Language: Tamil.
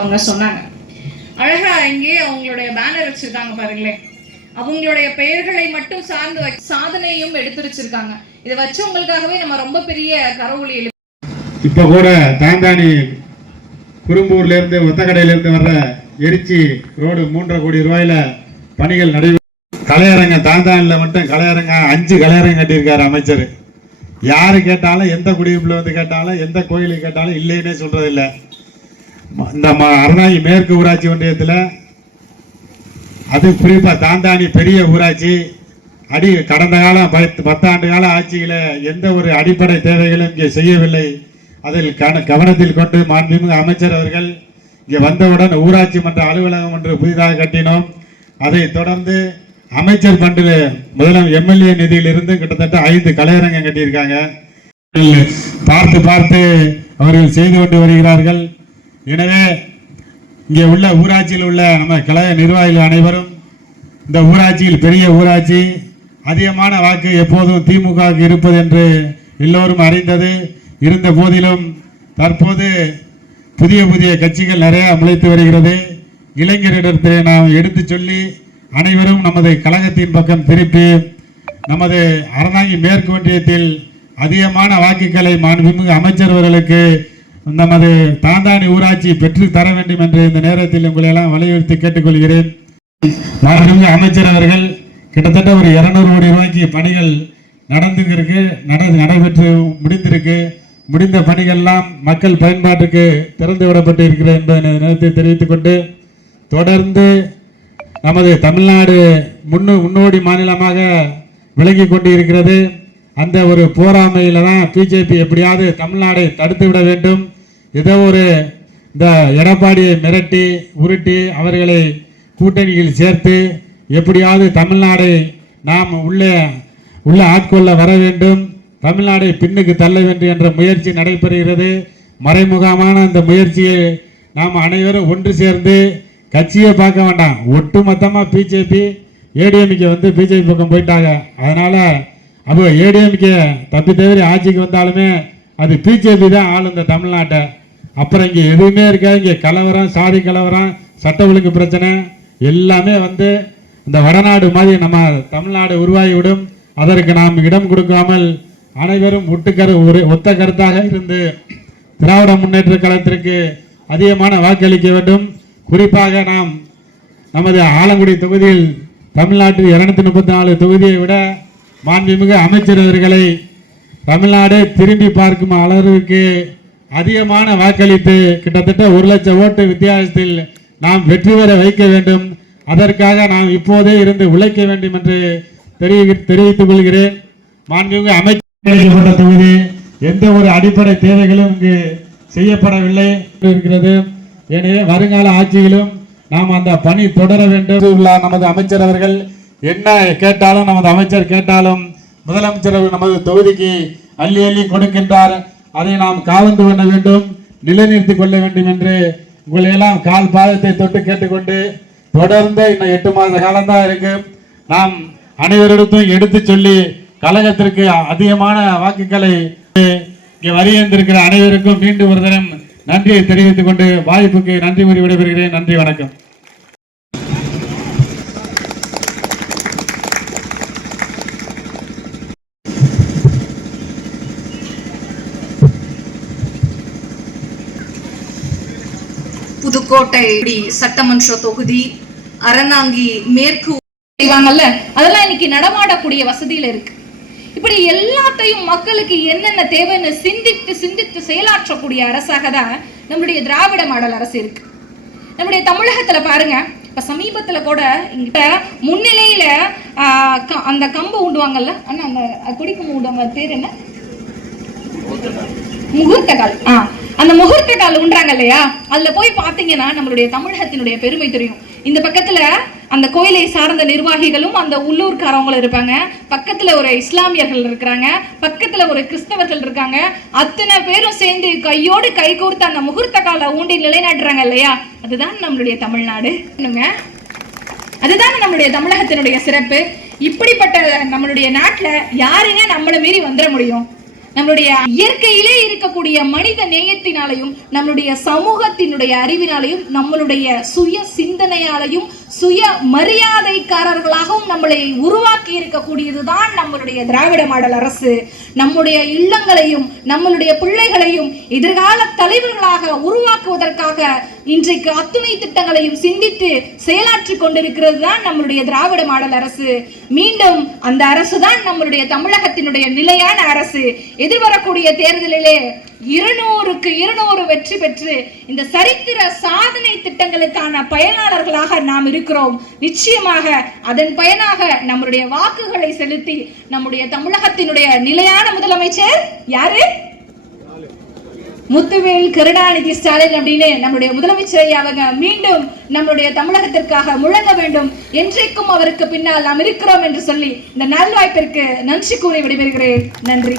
அவங்க சொன்னாங்க. அழகா இங்கே அவங்களுடைய பேனர் வச்சிருக்காங்க பாருங்களேன் அவங்களுடைய பெயர்களை மட்டும் சார்ந்து வை- சாதனையும் எடுத்துரைச்சிருக்காங்க. இதை வச்சவங்களுக்காகவே நம்ம ரொம்ப பெரிய கரவொலி எழுப்பி இப்போ கூட தாந்தானி குறும்பூர்ல இருந்து ஒத்தக்கடையில இருந்து வர்ற எரிச்சி ரோடு மூன்றரை கோடி ரூபாயில பணிகள் நடைபெறும் கலையரங்கம் தாந்தானில மட்டும் கலையரங்கம் அஞ்சு கலையரங்கம் கட்டியிருக்காரு அமைச்சர். யாரு கேட்டாலும் எந்த குடியிருப்புல வந்து கேட்டாலும் எந்த கோயிலுக்கு கேட்டாலும் இல்லைன்னே சொல்றது இந்த ம- மேற்கு ஊராட்சி ஒன்றியத்தில் அது குறிப்பாக தாந்தானி பெரிய ஊராட்சி. அடி கடந்த காலம் பத்து பத்தாண்டு கால ஆட்சியில் எந்த ஒரு அடிப்படை தேவைகளும் இங்கே செய்யவில்லை. அதில் கன கவனத்தில் கொண்டு மாண்புமிகு அமைச்சர் அவர்கள் இங்கே வந்தவுடன் ஊராட்சி மன்ற அலுவலகம் ஒன்று புதிதாக கட்டினோம். அதை தொடர்ந்து அமைச்சர் பண்டில் முதலம் எம்எல்ஏ நிதியிலிருந்து கிட்டத்தட்ட ஐந்து கலையரங்கம் கட்டியிருக்காங்க. பார்த்து பார்த்து அவர்கள் செய்து கொண்டு வருகிறார்கள். எனவே இங்கே உள்ள ஊராட்சியில் உள்ள நம்ம கழக நிர்வாகிகள் அனைவரும் இந்த ஊராட்சியில் பெரிய ஊராட்சி அதிகமான வாக்கு எப்போதும் திமுகவுக்கு இருப்பது என்று எல்லோரும் அறிந்தது. இருந்த போதிலும் தற்போது புதிய புதிய கட்சிகள் நிறைய முளைத்து வருகிறது. இளைஞரிடத்திலே நாம் எடுத்து சொல்லி அனைவரும் நமது கழகத்தின் பக்கம் திருப்பி நமது அறநாங்கி மேற்கு ஒன்றியத்தில் அதிகமான வாக்குகளை மாண்புமிகு அமைச்சர்களுக்கு நமது தாந்தானி ஊராட்சி பெற்று தர வேண்டும் என்று இந்த நேரத்தில் உங்களை எல்லாம் வலியுறுத்தி கேட்டுக்கொள்கிறேன். மாண்புமிகு அமைச்சர் அவர்கள் கிட்டத்தட்ட ஒரு இருநூறு கோடி ரூபாய்க்கு பணிகள் நடந்துருக்கு நட நடைபெற்று முடிந்திருக்கு. முடிந்த பணிகள்லாம் மக்கள் பயன்பாட்டுக்கு திறந்து விடப்பட்டு இருக்கிறது என்பதை நேரத்தை தெரிவித்துக் கொண்டு தொடர்ந்து நமது தமிழ்நாடு முன்னு முன்னோடி மாநிலமாக விளங்கி கொண்டு இருக்கிறது அந்த ஒரு போராமையில் தான் பிஜேபி எப்படியாவது தமிழ்நாடை தடுத்து விட வேண்டும். ஏதோ ஒரு இந்த எடப்பாடியை மிரட்டி உருட்டி அவர்களை கூட்டணியில் சேர்த்து எப்படியாவது தமிழ்நாடை நாம் உள்ளே உள்ள ஆட்கொள்ள வர வேண்டும் தமிழ்நாடை பின்னுக்கு தள்ள வேண்டும் என்ற முயற்சி நடைபெறுகிறது. மறைமுகமான இந்த முயற்சியை நாம் அனைவரும் ஒன்று சேர்ந்து கட்சியை பார்க்க வேண்டாம். ஒட்டுமொத்தமாக பிஜேபி ஏடிஎம்கே வந்து பிஜேபி பக்கம் போயிட்டாங்க. அதனால் அப்போ ஏடிஎம்கே தப்பி தவிர ஆட்சிக்கு வந்தாலுமே அது பிஜேபி தான் ஆளும் இந்த தமிழ்நாட்டை. அப்புறம் இங்கே எதுவுமே இருக்காது. இங்கே கலவரம் சாதி கலவரம் சட்ட ஒழுங்கு பிரச்சனை எல்லாமே வந்து இந்த வடநாடு மாதிரி நம்ம தமிழ்நாடு உருவாகிவிடும். அதற்கு நாம் இடம் கொடுக்காமல் அனைவரும் ஒட்டுக்கரு ஒரு ஒத்த கருத்தாக இருந்து திராவிட முன்னேற்ற கழகத்திற்கு அதிகமான வாக்களிக்க வேண்டும். குறிப்பாக நாம் நமது ஆலங்குடி தொகுதியில் தமிழ்நாட்டில் இருநூத்தி முப்பத்தி நாலு தொகுதியை விட மாண்புமிகு அமைச்சர் அவர்களை தமிழ்நாடே திரும்பி பார்க்கும் அளவிற்கு அதிகமான வாக்களித்து கிட்டத்தட்ட ஒரு லட்சம் ஓட்டு வித்தியாசத்தில் நாம் வெற்றி பெற வைக்க வேண்டும். அதற்காக நாம் இப்போதே இருந்து உழைக்க வேண்டும் என்று தெரிவி தெரிவித்துக் கொள்கிறேன். மாண்புமிகு அமைச்சர் தொகுதி எந்த ஒரு அடிப்படை தேவைகளும் இங்கு செய்யப்படவில்லை இருக்கிறது. எனவே வருங்கால ஆட்சியிலும் நாம் அந்த பணி தொடர வேண்டும். உள்ள நமது அமைச்சர் அவர்கள் என்ன கேட்டாலும் நமது அமைச்சர் கேட்டாலும் முதலமைச்சர் அவர்கள் நமது தொகுதிக்கு அள்ளி அள்ளி கொடுக்கின்றார். அதை நாம் காவந்து கொள்ள வேண்டும் நிலைநிறுத்திக் கொள்ள வேண்டும் என்று உங்களை எல்லாம் கால் பாதத்தை தொட்டு கேட்டுக்கொண்டு தொடர்ந்து இன்னும் எட்டு மாத காலம்தான் இருக்கு. நாம் அனைவரிடத்தும் எடுத்து சொல்லி கழகத்திற்கு அதிகமான வாக்குகளை இங்கே வருகின்றிருக்கிற அனைவருக்கும் மீண்டும் ஒரு தினம் நன்றியை தெரிவித்துக் கொண்டு வாய்ப்புக்கு நன்றி கூறி விடைபெறுகிறேன். நன்றி வணக்கம். புதுக்கோட்டை சட்டமன்ற தொகுதி அறநாங்கி மேற்கு செய்வாங்கல்ல அதெல்லாம் இன்னைக்கு நடமாடக்கூடிய வசதியில இருக்கு. இப்படி எல்லாத்தையும் மக்களுக்கு என்னென்ன தேவைன்னு சிந்தித்து சிந்தித்து செயலாற்றக்கூடிய அரசாக தான் நம்மளுடைய திராவிட மாடல் அரசு இருக்கு. நம்முடைய தமிழகத்துல பாருங்க இப்ப சமீபத்துல கூட இங்கிட்ட முன்னிலையில க- அந்த கம்பு ஊண்டுவாங்கல்ல அண்ணா அந்த குடிக்கும் ஊண்டுவாங்க பேர் என்ன? முகூர்த்த கால் ஆ அந்த முகூர்த்த கால் உண்றாங்க இல்லையா? அதுல போய் பாத்தீங்கன்னா நம்மளுடைய தமிழகத்தினுடைய பெருமை தெரியும். இந்த பக்கத்துல அந்த கோயிலை சார்ந்த நிர்வாகிகளும் அந்த உள்ளூர்காரவங்களும் இருப்பாங்க. பக்கத்துல ஒரு இஸ்லாமியர்கள் இருக்கிறாங்க. பக்கத்துல ஒரு கிறிஸ்தவர்கள் இருக்காங்க. அத்தனை பேரும் சேர்ந்து கையோடு கை கோர்த்து அந்த முகூர்த்த கால ஊண்டி நிலைநாட்டுறாங்க இல்லையா? அதுதான் நம்மளுடைய தமிழ்நாடு. அதுதான் நம்மளுடைய தமிழகத்தினுடைய சிறப்பு. இப்படிப்பட்ட நம்மளுடைய நாட்டுல யாருங்க நம்மளை மீறி வந்துட முடியும். நம்மளுடைய இயற்கையிலே இருக்கக்கூடிய மனித நேயத்தினாலையும் நம்மளுடைய சமூகத்தினுடைய அறிவினாலையும் நம்மளுடைய சுய சிந்தனையாலையும் சுய மரியாதைக்காரர்களாகவும் நம்மளை உருவாக்கி இருக்கக்கூடியதுதான் நம்மளுடைய திராவிட மாடல் அரசு. நம்முடைய இல்லங்களையும் நம்மளுடைய பிள்ளைகளையும் எதிர்கால தலைவர்களாக உருவாக்குவதற்காக இன்றைக்கு அத்துணை திட்டங்களையும் சிந்தித்து செயலாற்றி கொண்டிருக்கிறது தான் நம்மளுடைய திராவிட மாடல் அரசு. மீண்டும் அந்த அரசு தான் நம்மளுடைய தமிழகத்தினுடைய நிலையான அரசு. எதிர்வரக்கூடிய தேர்தலிலே இருநூறுக்கு இருநூறு வெற்றி பெற்று இந்த சரித்திர சாதனை திட்டங்களுக்கான பயனாளர்களாக நாம் இருக்கிறோம். நிச்சயமாக அதன் பயனாக நம்முடைய வாக்குகளை செலுத்தி நம்முடைய தமிழகத்தினுடைய நிலையான முதலமைச்சர் யாரு? முத்துவேல் கருணாநிதி ஸ்டாலின் அப்படின்னு நம்முடைய முதலமைச்சரை அவங்க மீண்டும் நம்முடைய தமிழகத்திற்காக முழங்க வேண்டும். என்றைக்கும் அவருக்கு பின்னால் நாம் இருக்கிறோம் என்று சொல்லி இந்த நல்வாய்ப்பிற்கு நன்றி கூறி விடைபெறுகிறேன். நன்றி.